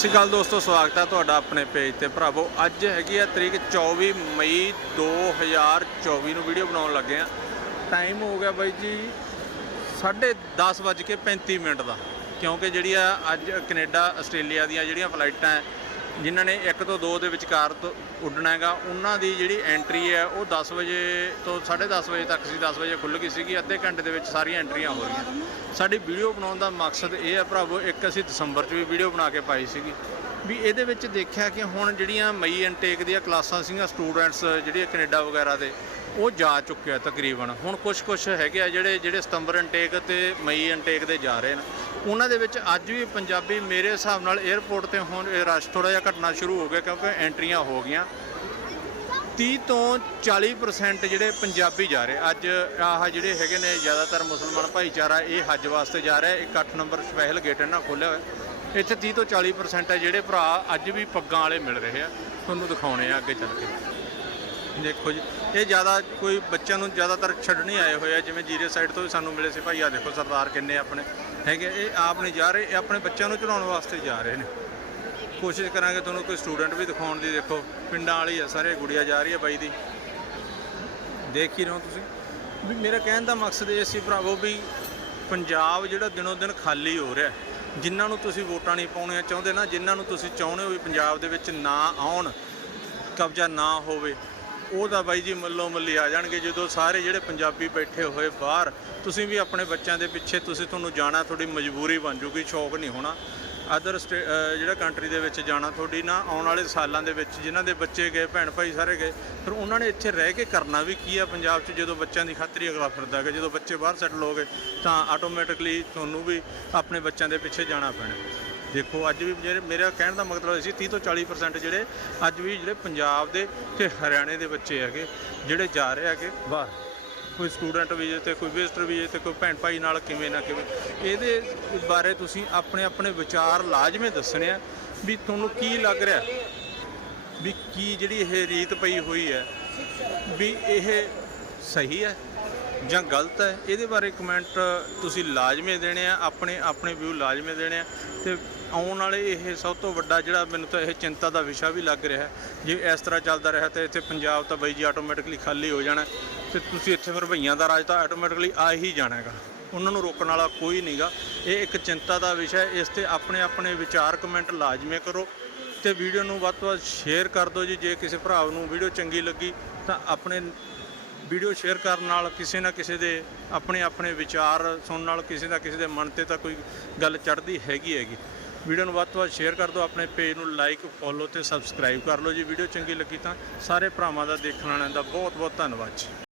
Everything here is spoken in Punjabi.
ਸਤਿ ਸ਼੍ਰੀ ਅਕਾਲ ਦੋਸਤੋ, ਸਵਾਗਤ ਹੈ ਤੁਹਾਡਾ ਆਪਣੇ ਪੇਜ ਤੇ। ਭਰਾਵੋ, ਅੱਜ ਹੈਗੀ ਆ ਤਰੀਕ 24 ਮਈ 2024 ਨੂੰ ਵੀਡੀਓ ਬਣਾਉਣ ਲੱਗੇ ਆ ਟਾਈਮ ਹੋ ਗਿਆ ਬਾਈ ਜੀ 10:30 ਵੱਜ ਕੇ 35 ਮਿੰਟ ਦਾ। ਕਿਉਂਕਿ ਜਿਹੜੀ ਆ ਅੱਜ ਕੈਨੇਡਾ, ਆਸਟ੍ਰੇਲੀਆ ਦੀਆਂ ਜਿਹੜੀਆਂ ਫਲਾਈਟਾਂ ਜਿਨ੍ਹਾਂ ਨੇ 1 ਤੋਂ 2 ਦੇ ਵਿਚਕਾਰ ਤੋਂ ਉੱਡਣਾ ਹੈਗਾ, ਉਹਨਾਂ ਦੀ ਜਿਹੜੀ ਐਂਟਰੀ ਹੈ, ਉਹ 10 ਵਜੇ ਤੋਂ 10:30 ਵਜੇ ਤੱਕ ਸੀ 10 ਵਜੇ ਖੁੱਲ੍ਹ ਗਈ ਸੀਗੀ, ਅੱਧੇ ਘੰਟੇ ਦੇ ਵਿੱਚ ਸਾਰੀਆਂ ਐਂਟਰੀਆਂ ਹੋ ਰਹੀਆਂ। ਸਾਡੀ ਵੀਡੀਓ ਬਣਾਉਣ ਦਾ ਮਕਸਦ ਇਹ ਹੈ ਭਰਾਵੋ, ਇੱਕ ਅਸੀਂ ਦਸੰਬਰ 'ਚ ਵੀ ਵੀਡੀਓ ਬਣਾ ਕੇ ਪਾਈ ਸੀਗੀ, ਵੀ ਇਹਦੇ ਵਿੱਚ ਦੇਖਿਆ ਕਿ ਹੁਣ ਜਿਹੜੀਆਂ ਮਈ ਇਨਟੇਕ ਦੀਆਂ ਕਲਾਸਾਂ ਸੀਗੀਆਂ ਸਟੂਡੈਂਟਸ ਜਿਹੜੇ ਕੈਨੇਡਾ ਵਗੈਰਾ ਦੇ, ਉਹ ਜਾ ਚੁੱਕੇ ਆ ਤਕਰੀਬਨ। ਹੁਣ ਕੁਝ ਕੁਝ ਹੈਗੇ ਆ ਜਿਹੜੇ ਜਿਹੜੇ ਸਤੰਬਰ ਇਨਟੇਕ ਤੇ ਮਈ ਇਨਟੇਕ ਦੇ ਜਾ ਰਹੇ ਨੇ। ਉਹਨਾਂ ਦੇ ਵਿੱਚ ਅੱਜ ਵੀ ਪੰਜਾਬੀ ਮੇਰੇ ਹਿਸਾਬ ਨਾਲ 에ਅਰਪੋਰਟ ਤੇ ਹੁਣ ਇਹ ਰਸ਼ ਥੋੜਾ ਜਿਹਾ ਘਟਣਾ ਸ਼ੁਰੂ ਹੋ ਗਿਆ ਕਿਉਂਕਿ ਐਂਟਰੀਆਂ ਹੋ ਗਈਆਂ। 30 ਤੋਂ 40% ਜਿਹੜੇ ਪੰਜਾਬੀ ਜਾ ਰਹੇ। ਅੱਜ ਆਹ ਜਿਹੜੇ ਹੈਗੇ ਨੇ ਜ਼ਿਆਦਾਤਰ ਮੁਸਲਮਾਨ ਭਾਈਚਾਰਾ ਇਹ ਹੱਜ ਵਾਸਤੇ ਜਾ ਰਿਹਾ। ਇੱਕ 8 ਨੰਬਰ ਸਪੈਸ਼ਲ ਗੇਟ ਇਹਨਾਂ ਖੋਲ੍ਹਿਆ ਹੋਇਆ। ਇੱਥੇ 30 ਤੋਂ 40% ਹੈ ਜਿਹੜੇ ਭਰਾ ਅੱਜ ਵੀ ਪੱਗਾਂ ਵਾਲੇ ਮਿਲ ਰਹੇ ਆ। ਤੁਹਾਨੂੰ ਦਿਖਾਉਣੇ ਆ ਅੱਗੇ ਚੱਲ ਕੇ। ਦੇਖੋ ਜੀ, ਇਹ ਜ਼ਿਆਦਾ ਕੋਈ ਬੱਚਿਆਂ ਨੂੰ ਜ਼ਿਆਦਾਤਰ ਛੱਡਣੀ ਆਏ ਹੋਏ ਆ। ਜਿਵੇਂ ਜੀਰੇ ਸਾਈਡ ਤੋਂ ਵੀ ਸਾਨੂੰ ਮਿਲੇ ਸੀ। ਭਾਈ ਆ ਦੇਖੋ ਸਰਦਾਰ ਕਿੰਨੇ ਆਪਣੇ। ਹੈਗੇ ਇਹ ਆਪ ਨਹੀਂ ਜਾ ਰਹੇ, ਇਹ ਆਪਣੇ ਬੱਚਿਆਂ ਨੂੰ ਚੜਾਉਣ ਵਾਸਤੇ ਜਾ ਰਹੇ ਨੇ। ਕੋਸ਼ਿਸ਼ ਕਰਾਂਗੇ ਤੁਹਾਨੂੰ ਕੋਈ ਸਟੂਡੈਂਟ ਵੀ ਦਿਖਾਉਣ ਦੀ, ਦੇਖੋ, ਪਿੰਡਾਂ ਵਾਲੀ ਆ, ਸਾਰੇ ਗੁੜੀਆ ਜਾ ਰਹੀ ਹੈ ਬਾਈ ਦੀ। ਦੇਖ ਹੀ ਰਹੋ ਤੁਸੀਂ? ਵੀ ਮੇਰਾ ਕਹਿਣ ਦਾ ਮਕਸਦ ਇਹ ਸੀ ਭਰਾਵੋ ਵੀ ਪੰਜਾਬ ਜਿਹੜਾ ਦਿਨੋਂ ਦਿਨ ਖਾਲੀ ਹੋ ਰਿਹਾ, ਜਿਨ੍ਹਾਂ ਨੂੰ ਤੁਸੀਂ ਵੋਟਾਂ ਨਹੀਂ ਪਾਉਣੀਆਂ ਚਾਹੁੰਦੇ ਨਾ, ਜਿਨ੍ਹਾਂ ਨੂੰ ਤੁਸੀਂ ਚਾਹੁੰਦੇ ਹੋ ਵੀ ਪੰਜਾਬ ਦੇ ਵਿੱਚ ਨਾ ਆਉਣ, ਕਬਜ਼ਾ ਨਾ ਹੋਵੇ ਉਹ ਤਾਂ ਬਾਈ ਜੀ ਮੱਲੋ ਮੱਲੀ ਆ ਜਾਣਗੇ ਜਦੋਂ ਸਾਰੇ ਜਿਹੜੇ ਪੰਜਾਬੀ ਬੈਠੇ ਹੋਏ ਬਾਹਰ, ਤੁਸੀਂ ਵੀ ਆਪਣੇ ਬੱਚਿਆਂ ਦੇ ਪਿੱਛੇ ਤੁਸੀਂ ਤੁਹਾਨੂੰ ਜਾਣਾ ਤੁਹਾਡੀ ਮਜਬੂਰੀ ਬਣ ਜੂਗੀ, ਸ਼ੌਕ ਨਹੀਂ ਹੋਣਾ। ਅਦਰ ਜਿਹੜਾ ਕੰਟਰੀ ਦੇ ਵਿੱਚ ਜਾਣਾ ਤੁਹਾਡੀ ਨਾ, ਆਉਣ ਵਾਲੇ ਸਾਲਾਂ ਦੇ ਵਿੱਚ ਜਿਨ੍ਹਾਂ ਦੇ ਬੱਚੇ ਗਏ, ਭੈਣ ਭਾਈ ਸਾਰੇ ਗਏ, ਫਿਰ ਉਹਨਾਂ ਨੇ ਇੱਥੇ ਰਹਿ ਕੇ ਕਰਨਾ ਵੀ ਕੀ ਆ ਪੰਜਾਬ 'ਚ ਜਦੋਂ ਬੱਚਿਆਂ ਦੀ ਖਾਤਰੀ ਅਗਲਾ ਫਿਰਦਾ ਹੈਗਾ, ਜਦੋਂ ਬੱਚੇ ਬਾਹਰ ਸੈਟਲ ਹੋ ਗਏ ਤਾਂ ਆਟੋਮੈਟਿਕਲੀ ਤੁਹਾਨੂੰ ਵੀ ਆਪਣੇ ਬੱਚਿਆਂ ਦੇ ਪਿੱਛੇ ਜਾਣਾ ਪੈਣਾ। ਦੇਖੋ, ਅੱਜ ਵੀ ਜਿਹੜੇ ਮੇਰਾ ਕਹਿਣ ਦਾ ਮਤਲਬ ਇਹ ਸੀ 30 ਤੋਂ 40% ਜਿਹੜੇ ਅੱਜ ਵੀ ਜਿਹੜੇ ਪੰਜਾਬ ਦੇ ਤੇ ਹਰਿਆਣੇ ਦੇ ਬੱਚੇ ਹੈਗੇ, ਜਿਹੜੇ ਜਾ ਰਹੇ ਹੈਗੇ ਬਾਹਰ। ਕੋਈ ਸਟੂਡੈਂਟ ਵੀਜ਼ੇ ਤੇ ਕੋਈ ਵਿਜ਼ਟਰ ਵੀਜ਼ੇ ਤੇ ਕੋਈ ਭੈਣ ਭਾਈ ਨਾਲ ਕਿਵੇਂ ਨਾ ਕਿਵੇਂ। ਇਹਦੇ ਬਾਰੇ ਤੁਸੀਂ ਆਪਣੇ ਆਪਣੇ ਵਿਚਾਰ ਲਾਜ਼ਮੀ ਦੱਸਣੇ ਆ ਵੀ ਤੁਹਾਨੂੰ ਕੀ ਲੱਗ ਰਿਹਾ? ਵੀ ਕੀ ਜਿਹੜੀ ਇਹ ਰੀਤ ਪਈ ਹੋਈ ਹੈ? ਵੀ ਇਹ ਸਹੀ ਹੈ? ਜਾਂ ਗਲਤ ਹੈ, ਇਹਦੇ ਬਾਰੇ ਕਮੈਂਟ ਤੁਸੀਂ ਲਾਜ਼ਮੀ ਦੇਣੇ ਆ, ਆਪਣੇ ਆਪਣੇ ਵਿਊ ਲਾਜ਼ਮੀ ਦੇਣੇ ਆ। ਤੇ ਆਉਣ ਵਾਲੇ ਇਹ ਸਭ ਤੋਂ ਵੱਡਾ ਜਿਹੜਾ ਮੈਨੂੰ ਤਾਂ ਇਹ ਚਿੰਤਾ ਦਾ ਵਿਸ਼ਾ ਵੀ ਲੱਗ ਰਿਹਾ ਜੇ ਇਸ ਤਰ੍ਹਾਂ ਚੱਲਦਾ ਰਿਹਾ ਤਾਂ ਇੱਥੇ ਪੰਜਾਬ ਤਾਂ ਬਾਈ ਜੀ ਆਟੋਮੈਟਿਕਲੀ ਖਾਲੀ ਹੋ ਜਾਣਾ ਤੇ ਤੁਸੀਂ ਇੱਥੇ ਫਿਰ ਭਈਆਂ ਦਾ ਰਾਜ ਤਾਂ ਆਟੋਮੈਟਿਕਲੀ ਆ ਹੀ ਜਾਣਾ ਹੈਗਾ। ਉਹਨਾਂ ਨੂੰ ਰੋਕਣ ਵਾਲਾ ਕੋਈ ਨਹੀਂਗਾ ਇਹ ਇੱਕ ਚਿੰਤਾ ਦਾ ਵਿਸ਼ਾ ਇਸ ਤੇ ਆਪਣੇ ਆਪਣੇ ਵਿਚਾਰ ਕਮੈਂਟ ਲਾਜ਼ਮੀ ਕਰੋ। ਤੇ ਵੀਡੀਓ ਨੂੰ ਵੱਧ ਤੋਂ ਵੱਧ ਸ਼ੇਅਰ ਕਰ ਦਿਓ ਜੀ। ਜੇ ਕਿਸੇ ਭਰਾ ਨੂੰ ਵੀਡੀਓ ਚੰਗੀ ਲੱਗੀ ਤਾਂ ਆਪਣੇ ਵੀਡੀਓ ਸ਼ੇਅਰ ਕਰਨ ਨਾਲ ਕਿਸੇ ਨਾ ਕਿਸੇ ਦੇ ਆਪਣੇ ਆਪਣੇ ਵਿਚਾਰ ਸੁਣਨ ਨਾਲ ਕਿਸੇ ਦਾ ਕਿਸੇ ਦੇ ਮਨ ਤੇ ਤਾਂ ਕੋਈ ਗੱਲ ਚੜ੍ਹਦੀ ਹੈਗੀ ਹੈਗੀ। ਵੀਡੀਓ ਨੂੰ ਵੱਧ ਤੋਂ ਵੱਧ ਸ਼ੇਅਰ ਕਰ ਦਿਓ, ਆਪਣੇ ਪੇਜ ਨੂੰ ਲਾਈਕ ਫੋਲੋ ਤੇ ਸਬਸਕ੍ਰਾਈਬ ਕਰ ਲਓ ਜੀ। ਵੀਡੀਓ ਚੰਗੀ ਲੱਗੀ ਤਾਂ ਸਾਰੇ ਭਰਾਵਾਂ ਦਾ ਦੇਖਣ ਵਾਲਿਆਂ ਦਾ ਬਹੁਤ ਬਹੁਤ ਧੰਨਵਾਦ ਜੀ।